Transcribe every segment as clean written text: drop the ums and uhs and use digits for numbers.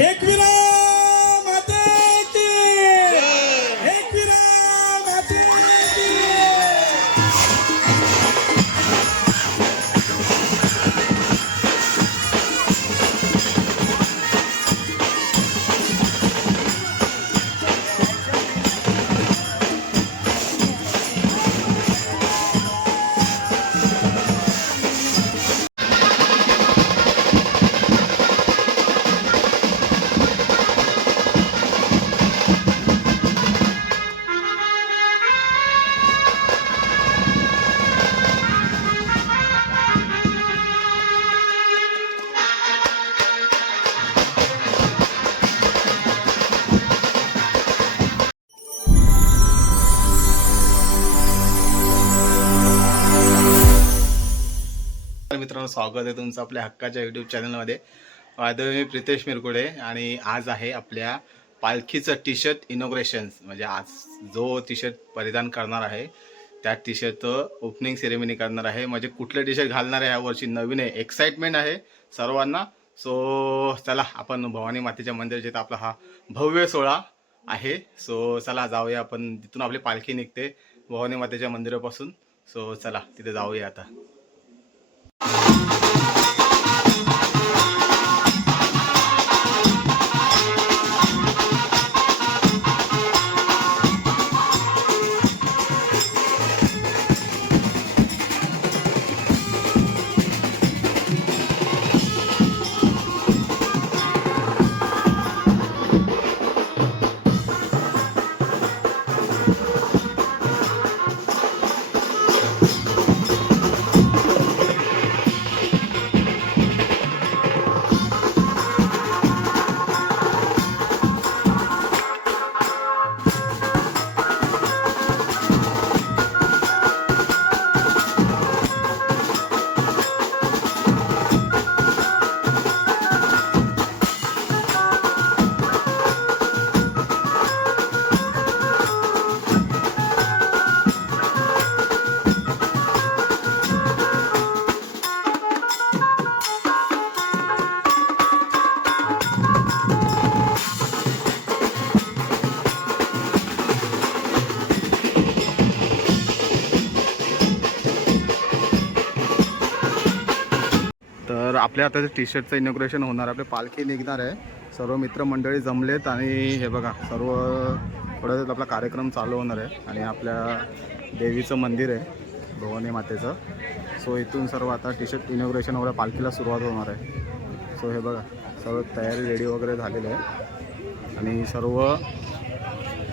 एकविरा माते की एकविरा माते की मित्रांनो, स्वागत आहे तुमचं आपल्या हक्काच्या यूट्यूब चॅनलमध्ये. मी प्रितेश मिरकुडे आणि आज आहे आपल्या पालखीचं टी शर्ट इनॉग्रेशन. म्हणजे आज जो टी शर्ट परिधान करणार आहे त्या टी शर्टचं ओपनिंग सेरेमनी करणार आहे. म्हणजे कुठलं टी शर्ट घालणार आहे यावर्षी नवीन आहे, एक्साइटमेंट आहे सर्वांना. सो चला आपण भवानी मातेच्या मंदिर जिथं आपला हा भव्य सोहळा आहे. सो चला जाऊया आपण. तिथून आपली पालखी निघते भवानी मातेच्या मंदिरापासून. सो चला तिथे जाऊया आता. तर आपल्या आता टी शर्टचं इनॉग्रेशन होणार. आपले पालखी निघणार आहे, सर्व मित्रमंडळी जमलेत आणि हे बघा सर्व थोड्याच आपला कार्यक्रम चालू होणार आहे. आणि आपल्या देवीचं मंदिर आहे भवानी मातेचं. सो इथून सर्व आता टी शर्ट इनॉग्रेशन वगैरे पालखीला सुरुवात होणार आहे. सो हे बघा सर्व तयारी रेडी वगैरे झालेली आहे आणि सर्व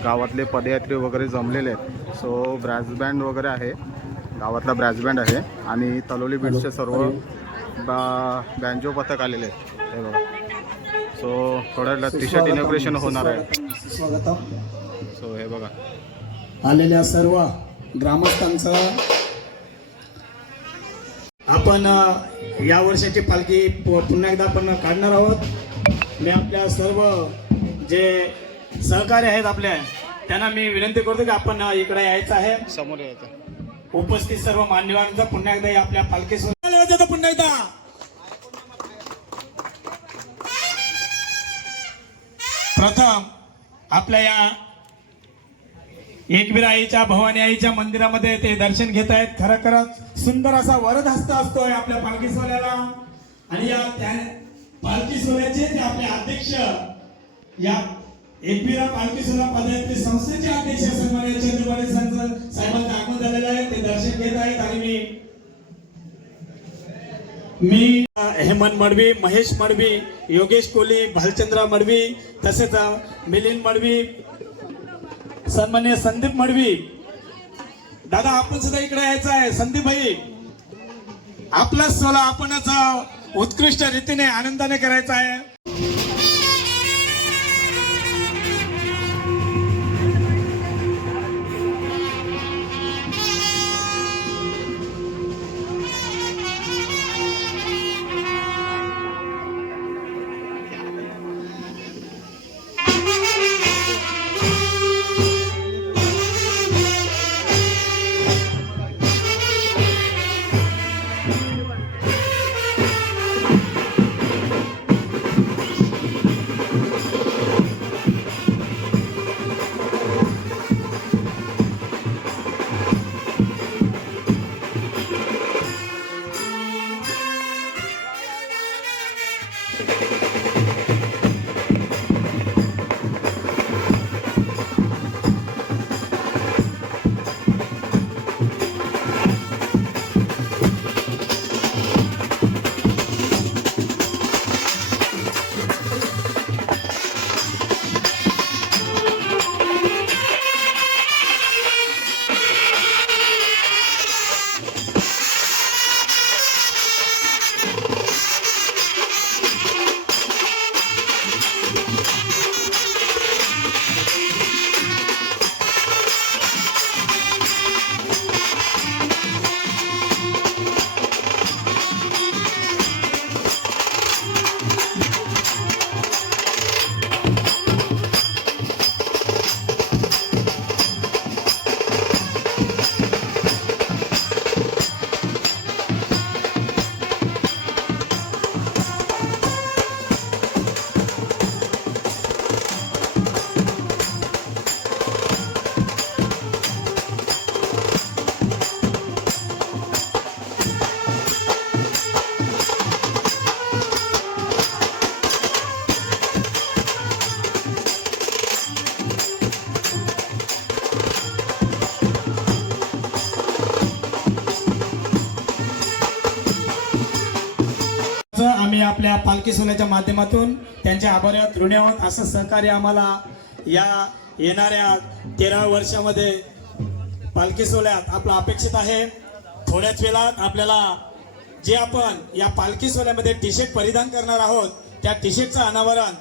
गावातले पदयात्री वगैरे जमलेले आहेत. सो ब्रॅस बँड वगैरे आहे, गावातला ब्रॅस बँड आहे आणि तलोली बीटचे सर्व बँजो पथक आलेले आहेत. हे बघा. सो थोड्या टी शर्ट इनॉग्रेशन होणार आहे. स्वागतम. सो हे बघा आलेल्या सर्व ग्रामस्थांचं आपण या वर्षाची पालखी पुन्हा एकदा आपण काढणार आहोत. मी आपल्या सर्व जे सहकारी आहेत आपल्या त्यांना मी विनंती करतो की आपण इकडे यायचं आहे, समोर यायचं. उपस्थित सर्व मान्यवरांचा पुन्हा एकदा आपल्या पालखी पुन्हा एकदा प्रथम आपल्या या एकविरा आईच्या भवानी आईच्या मंदिरामध्ये ते दर्शन घेत आहेत. खरंच सुंदर असा वरद हस्त असतोय आपल्या पालखी सोहळ्याला. आणि या पालखी सोहळ्याचे ते आपले अध्यक्ष, या एकविरा पालखी सोहळा पदयात्री संस्थेचे अध्यक्ष सन्माननीय चंद्रबाई साहेबांचं आगमन झालेलं आहे. ते दर्शन घेत आहेत आणि मी हेमंत मडवी, महेश मडवी, योगेश कोहली, भालचंद्र मडवी, तसेच मिलिंद मडवी, सन्माननीय संदीप मडवी. दादा आपण सुद्धा इकडे यायचं आहे. संदीप भाई, आपला सोहळा आपणच उत्कृष्ट रीतीने आनंदाने करायचा आहे. आम्ही आपल्या पालखी सोहळ्याच्या माध्यमातून त्यांच्या आभारात ऋणी आहोत. असं सहकार्य आम्हाला या येणाऱ्या 13 वर्षामध्ये पालखी सोहळ्यात आपलं अपेक्षित आहे. थोड्याच वेळात आपल्याला जे आपण या पालखी सोहळ्यामध्ये टी शर्ट परिधान करणार आहोत त्या टी शर्टचं अनावरण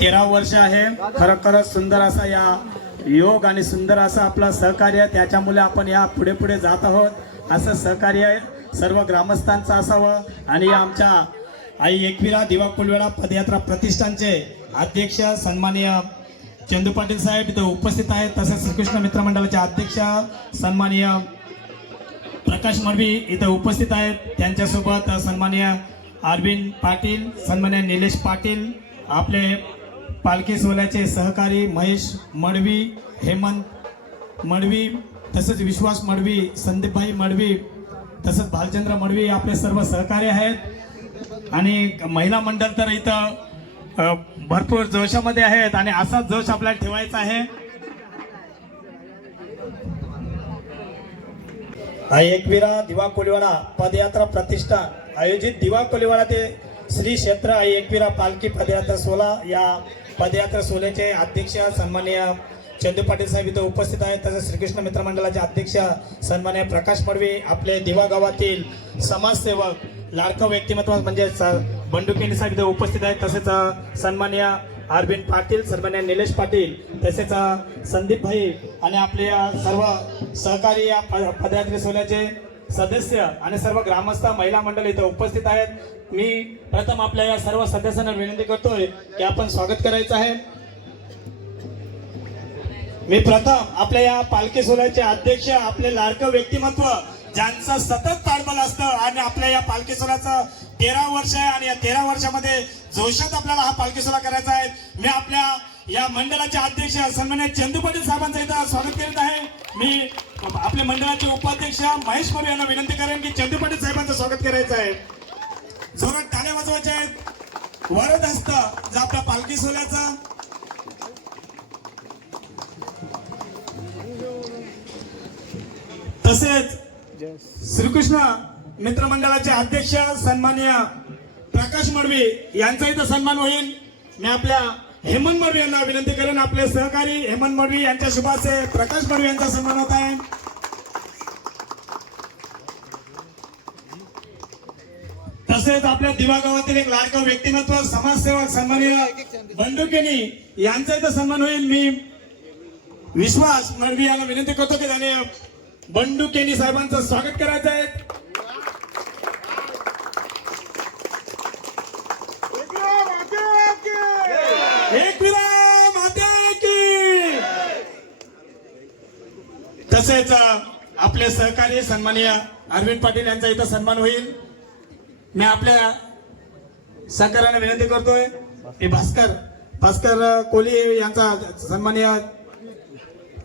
तेरा वर्ष आहे. खरोखरच सुंदर असा या योग आणि सुंदर असं आपलं सहकार्य, त्याच्यामुळे आपण या पुढे पुढे जात आहोत. असं सहकार्य सर्व ग्रामस्थांचं असावं. आणि आमच्या आई एकविरा दिवा कुलवेडा पदयात्रा प्रतिष्ठानचे अध्यक्ष सन्माननीय चंदू पाटील साहेब इथं उपस्थित आहेत. तसेच श्रीकृष्ण मित्र मंडळाचे अध्यक्ष सन्माननीय प्रकाश मडवी इथं उपस्थित आहेत. त्यांच्यासोबत सन्माननीय अरविंद पाटील, सन्माननीय निलेश पाटील, आपले पालखी सोहळ्याचे सहकारी महेश मडवी, हेमंत मडवी, तसेच विश्वास मडवी, संदीपभाई मडवी, तसंच भालचंद्र मडवी आपले सर्व सहकारी आहेत. आणि महिला मंडळ तर इथं भरपूर जोशामध्ये आहेत आणि असाच जोश आपल्याला ठेवायचा आहे. एकविरा दिवा कोलीवाडा पदयात्रा प्रतिष्ठान आयोजित दिवा कोलीवाडा ते श्री क्षेत्र आई एकविरा पालखी पदयात्रा सोहळा, या पदयात्रा सोहळ्याचे अध्यक्ष सन्माननीय चंदू पाटील साहेब इथं उपस्थित आहेत. तसेच श्रीकृष्ण मित्र मंडळाचे अध्यक्ष सन्माननीय प्रकाश मडवी, आपले दिवा गावातील समाजसेवक लाडकं व्यक्तिमत्व म्हणजे बंडू केंद्रे साहेब इथं उपस्थित आहेत. तसेच सन्माननीय अरविंद पाटील, सन्माननीय निलेश पाटील, तसेच संदीप भाई आणि आपले सर्व सहकारी या पदयात्रे सोहळ्याचे सदस्य आणि सर्व ग्रामस्थ महिला मंडळ इथं उपस्थित आहेत. मी प्रथम आपल्या या सर्व सदस्यांना विनंती करतोय की आपण स्वागत करायचं आहे. मी प्रथम आपल्या या पालखी सोहळ्याचे अध्यक्ष, आपले लाडकं व्यक्तिमत्व ज्यांचं सतत पाठबळ असतं आणि आपल्या या पालखी सोहळ्याचं 13 वर्ष आहे आणि या 13 वर्षामध्ये जोशात आपल्याला हा पालखी सोहळा करायचा आहे. मी आपल्या या मंडळाचे अध्यक्ष सन्माननीय चंदू पाटील साहेबांचं इथं स्वागत करीत आहे. मी आपल्या मंडळाचे उपाध्यक्ष महेश मडवी यांना विनंती करेन की चंदू पाटील साहेबांचं स्वागत करायचं आहे. जोरात टाळ्या वाजवायच्या आहेत. वरद हस्त जो आपल्या पालखी सोहळ्याचा तसेच श्रीकृष्ण मित्रमंडळाचे अध्यक्ष सन्माननीय प्रकाश मडवी यांचा इथं सन्मान होईल. मी आपल्या हेमंत मडवी यांना विनंती करेन, आपले सहकारी हेमंत मडवी यांच्या शुभाचे प्रकाश मडवी यांचा सन्मान होत आहे. तसेच आपल्या दिवा गावातील एक लाडका व्यक्तिमत्व समाजसेवक सन्माननीय बंडू केनी यांचा इथं सन्मान होईल. मी विश्वास मडवी यांना विनंती करतो की त्याने बंडू केनी साहेबांचं स्वागत करायचं आहे. तसेच आपले सहकारी सन्माननीय अरविंद पाटील यांचा इथं सन्मान होईल. मी आपल्या सहकार्याने विनंती करतोय की भास्कर कोली यांचा सन्माननीय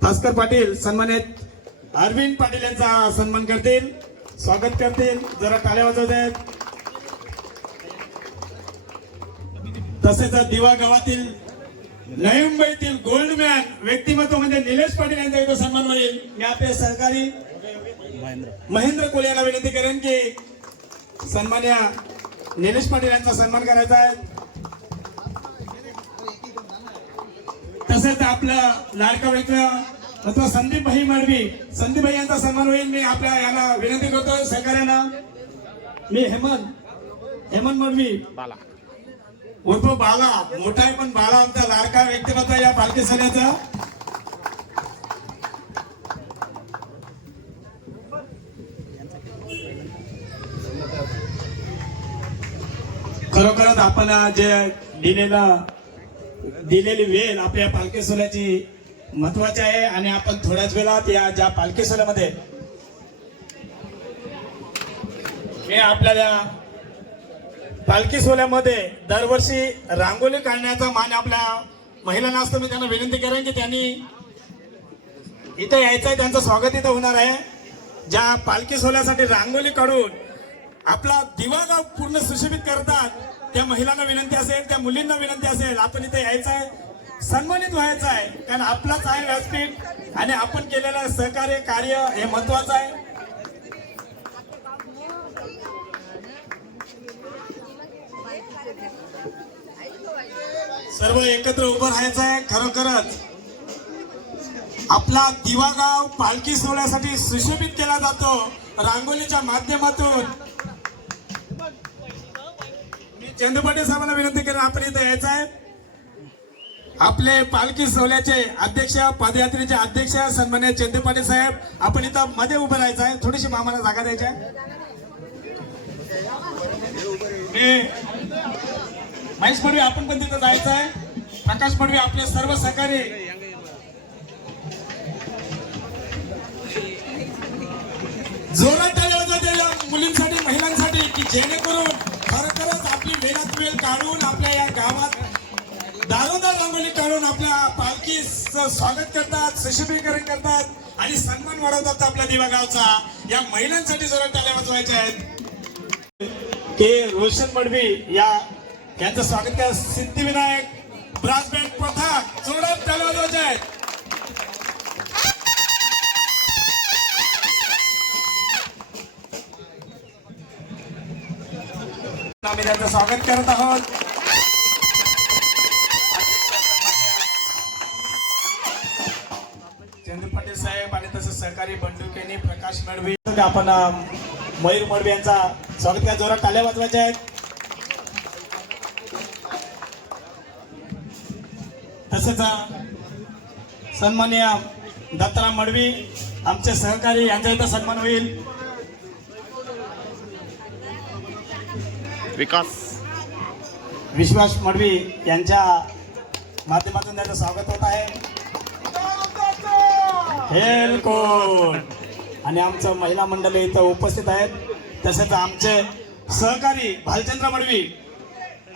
भास्कर पाटील सन्मानित अरविंद पाटील यांचा सन्मान करतील, स्वागत करतील. जरा टाळ्या वाजवत आहेत. तसेच दिवा गावातील नवी मुंबईतील गोल्डमॅन व्यक्तिमत्व म्हणजे निलेश पाटील यांचा इथं सन्मान होईल. मी आपले सहकारी महेंद्र कोले यांना विनंती करेन की सन्मान्य निलेश पाटील यांचा सन्मान करायचा आहे. तसेच आपलं लाडका व्यक्तिमत्व संदीप भाई मडवी यांचा सन्मान होईल. मी आपल्या याला विनंती करतो सहकार्यांना. मी हेमंत मडवी उर्फ बाला, मोठा आहे पण बाला आमचा लाडका व्यक्तिमत्व या पालखी सोहळ्याचा. खरोखरच आपण जे दिलेली वेळ आपल्या पालखी सोहळ्याची महत्वाची आहे आणि आपण थोड्याच वेळात या ज्या पालखी सोहळ्यामध्ये मी आपल्याला पालखी सोहळ्यामध्ये दरवर्षी रांगोळी काढण्याचा मान आपल्या महिलांना असतो. मी त्यांना विनंती करेन की त्यांनी इथे यायचं आहे, त्यांचं स्वागत इथं होणार आहे. ज्या पालखी सोहळ्यासाठी रांगोळी काढून आपला दिवा गाव पूर्ण सुशोभित करतात त्या महिलांना विनंती असेल, त्या मुलींना विनंती असेल, आपण इथे यायचं आहे, सन्मानित व्हायचं आहे. कारण आपलाच आहे व्यासपीठ आणि आपण केलेलं सहकार्य कार्य हे महत्वाचं आहे. सर्व एकत्र उभं राहायचं आहे. खरोखरच आपला दिवागाव पालखी सोहळ्यासाठी सुशोभित केला जातो रांगोळीच्या माध्यमातून. मी चंदू पाटील साहेबांना विनंती करेन आपण इथे यायचं आहे. आपले पालखी सोहळ्याचे अध्यक्ष, पदयात्रेचे अध्यक्ष सन्माननीय चंदू पाटील साहेब, आपण इथं मध्ये उभं राहायचं आहे. थोडीशी मामाला जागा द्यायची आहे. महेश पडवी आपण पण तिथं जायचं आहे. प्रकाश पडवी, आपले सर्व सहकारी जोरात टाळ्या वाजवते या मुलींसाठी, महिलांसाठी, की जेणेकरून खरोखरच आपली वेळात वेळ काढून आपल्या या गावात दारोदार रांगोळी काढून आपल्या पालखीचं स्वागत करतात, सुशोभीकरण करतात आणि सन्मान वाढवतात आपल्या दिवा गावचा. या महिलांसाठी जोरात टाळ्या वाजवायच्या आहेत. के रोशन मडवी यांचं स्वागत करा. सिद्धिविनायक ब्रास बँड प्रथा जोरात टाळ्या वाजवायच्या आहेत. आम्ही त्यांचं स्वागत करत आहोत. चंदू पाटील साहेब आणि तसंच सहकारी बंडू केनी, प्रकाश मडवी, आपण मयूर मडवी यांचा स्वागत करा. जोरात टाळ्या वाजवायच्या आहेत. तसंच सन्माननीय दत्तराम मडवी आमचे सहकारी, यांचा इथं सन्मान होईल. विश्वास मडवी यांच्या माध्यमातून त्याचं स्वागत होत आहे. आणि आमचं महिला मंडळ इथं उपस्थित आहेत. तसेच आमचे सहकारी भालचंद्र मडवी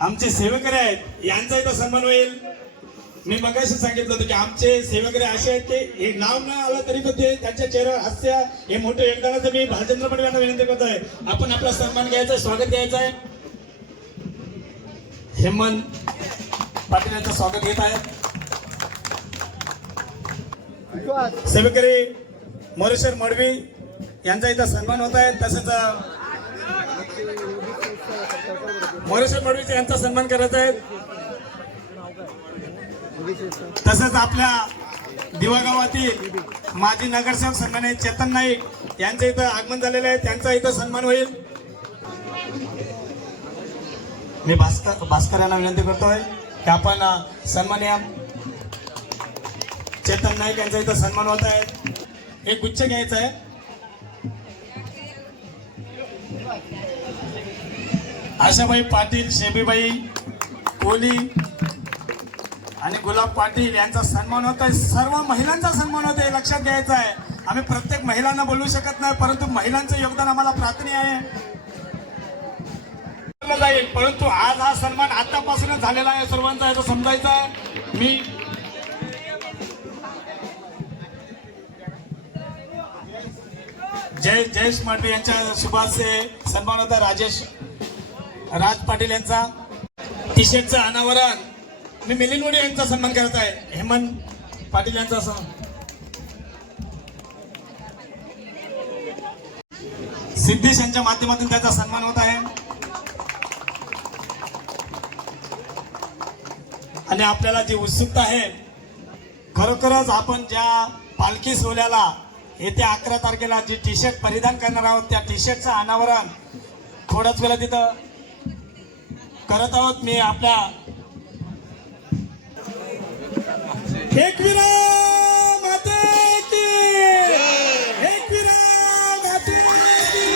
आमचे सेवेकरी आहेत, यांचा इथं सन्मान होईल. मी मगाशी सांगितलं होतं की आमचे सेवेकरी असे आहेत की हे नाव न आलं तरी पण ते त्यांच्या चेहऱ्यावर हास्य हे मोठं योगदानाचं. मी भालचंद्र मडवी यांना विनंती करतोय आपण आपला सन्मान घ्यायचा, स्वागत घ्यायचं आहे. हेमंत पाटील यांचं स्वागत घेत आहेत. सेवेकरी मोरेश्वर मडवी यांचा इथं सन्मान होत आहे. तसंच मोरेश्वर मडवी यांचा सन्मान करत आहेत. तसंच आपल्या दिवा गावातील माजी नगरसेवक सन्माननीय चेतन नाईक यांचं इथं आगमन झालेलं आहे. त्यांचा इथं सन्मान होईल. मी भास्कर यांना विनंती करतोय की आपण सन्माननीय चेतन नाईक यांचा इथं सन्मान होत आहे. एक गुच्छ घ्यायचा आहे. आशाबाई पाटील, शेबीबाई कोली आणि गुलाब पाटील यांचा सन्मान होत आहे. सर्व महिलांचा सन्मान होत आहे, लक्षात घ्यायचं आहे. आम्ही प्रत्येक महिलांना बोलवू शकत नाही, परंतु महिलांचं योगदान आम्हाला प्रार्थनीय आहे जाईल. परंतु आज हा सन्मान आतापासूनच झालेला आहे सर्वांचा, याचं समजायचं आहे. मी जयेश माडवी यांच्या शुभासे सन्मान होता. राज पाटील यांचा टी शर्टचं अनावरण. मी मिलिंद मोडी यांचा सन्मान करत आहे. हेमंत पाटील यांचा सिद्धेश यांच्या माध्यमातून त्याचा सन्मान होत आहे. आणि आपल्याला जी उत्सुकता आहे, खरोखरच आपण ज्या पालखी सोहळ्याला येत्या 11 तारखेला जी टी शर्ट परिधान करणार आहोत, त्या टी शर्टचं अनावरण थोड्याच वेळा तिथं करत आहोत. मी आपल्या एकवीरा माते की एकवीरा माते की.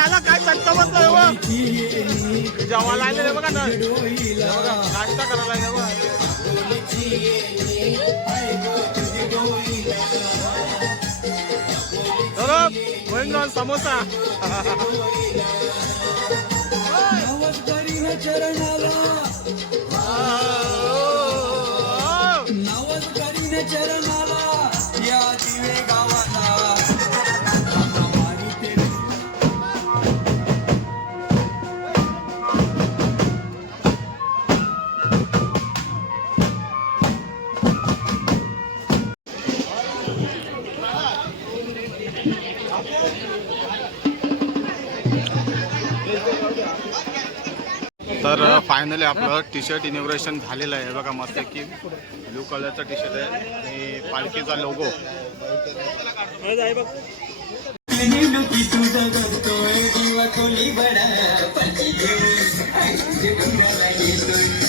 याला काय चटका बसलाय बघ, जेवायला आलेले बघा ना, नाश्ता करायला बघा. समोसा नवस करीन चरणाला, नवस करीन चरणाला या दिवे गावाला. आता मारिते तर फायनली आपलं टी शर्ट इनॉग्रेशन झालेलं आहे. बघा मस्त की ब्लू कलरचा टी शर्ट आहे आणि पालखीचा लोगो. की तुझं करतोय जीवा खोली बडा, पंची घेऊन आई, जे बंगाला येतोय.